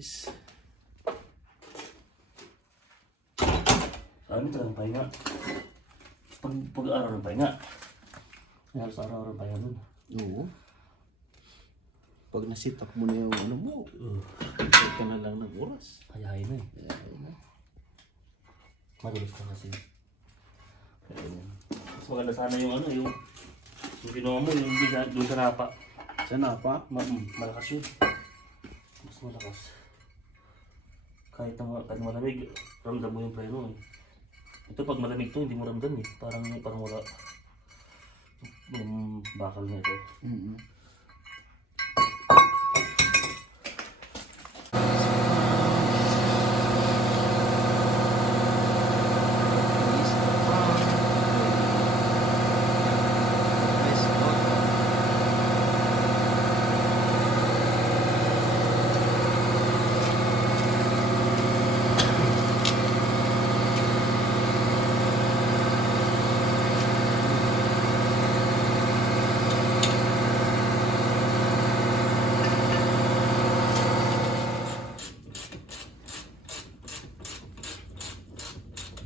guys. Sa amin talagang pahinga. Pag-araw ng pahinga. Kaya sa araw ng pahinga dun. Oo. Pag nasit up mo na yung ano mo, kahit ka na lang ng oras. Hayahay na eh. Kaya na. Madulas ka kasi. Kaya yun. Mas maganda sana yung ano, yung ginawa mo, yung doon sa napa. Sa napa? Malakas yun. Mas malakas. Kahit malamig, ramdam mo yung preno eh. Ito pag malamig to, hindi mo ramdam eh. Parang wala. Yung bakal na ito.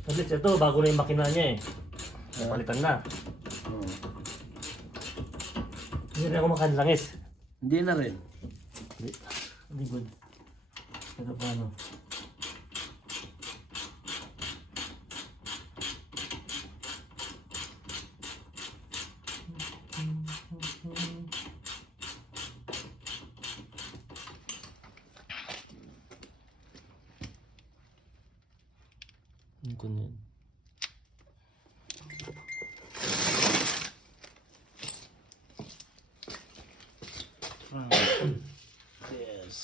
At least ito, bago na yung makina niya eh. Napalitan na. Hindi na ako makanlangis. Hindi na rin. Hindi good. Ito pa ano. Ano ko na yan? Yes.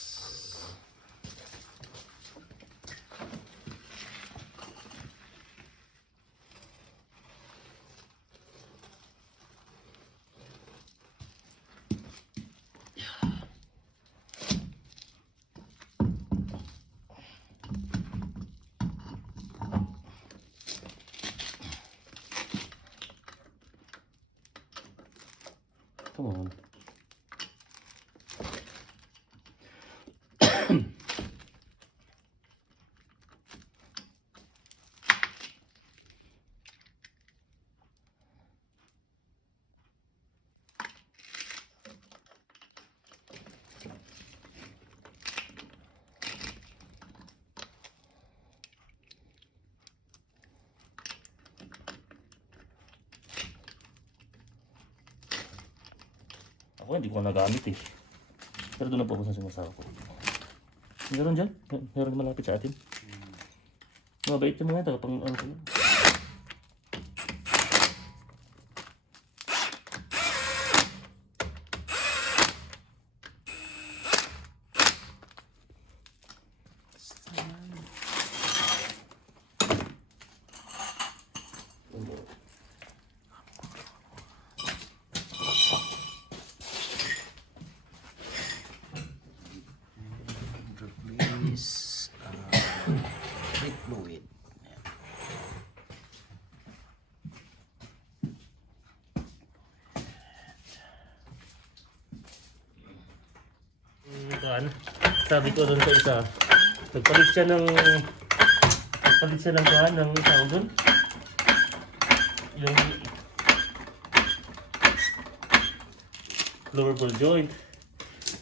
Come on. Ako hindi ko nagamit eh. Pero doon na po ako sa sumasawa ko. Meron dyan? Meron malapit sa atin? Mabait yung mga ito. Pang ano ko. Release brake fluid. Sabi ko doon sa isa, nagpalit siya ng kuhan ng tawag doon. Yung lower ball joint.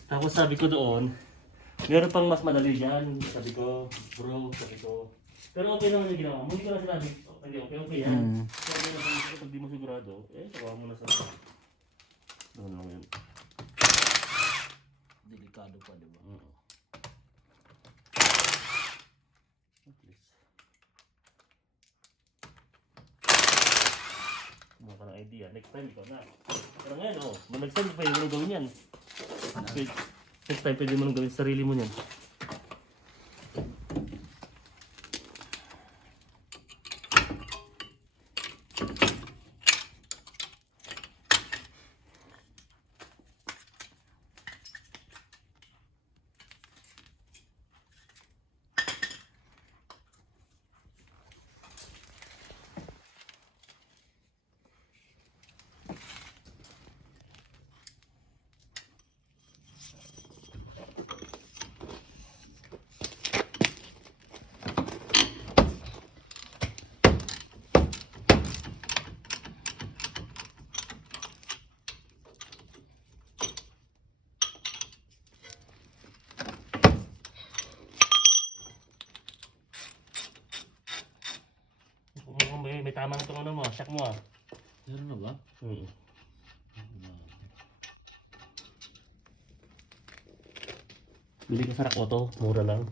Tapos sabi ko doon, meron pang mas madali dyan. Sabi ko, bro, sabi ko. Pero okay naman yung ginawa mo. Hindi ko na sinabi, hindi okay yan. Pero okay naman pag di mo sigurado, sawa mo na sa doon lang yun. Delikado pa, di ba? At least. Mga ka ng idea. Next time, ikaw na. Pero ngayon, next time, pwede mo nang gawin yan. Next time, pwede mo nang gawin sarili mo yan. tama na itong ano mo, shock mo ah. Meron na ba? Hmm. Bili ka sa Rakoto, mura lang.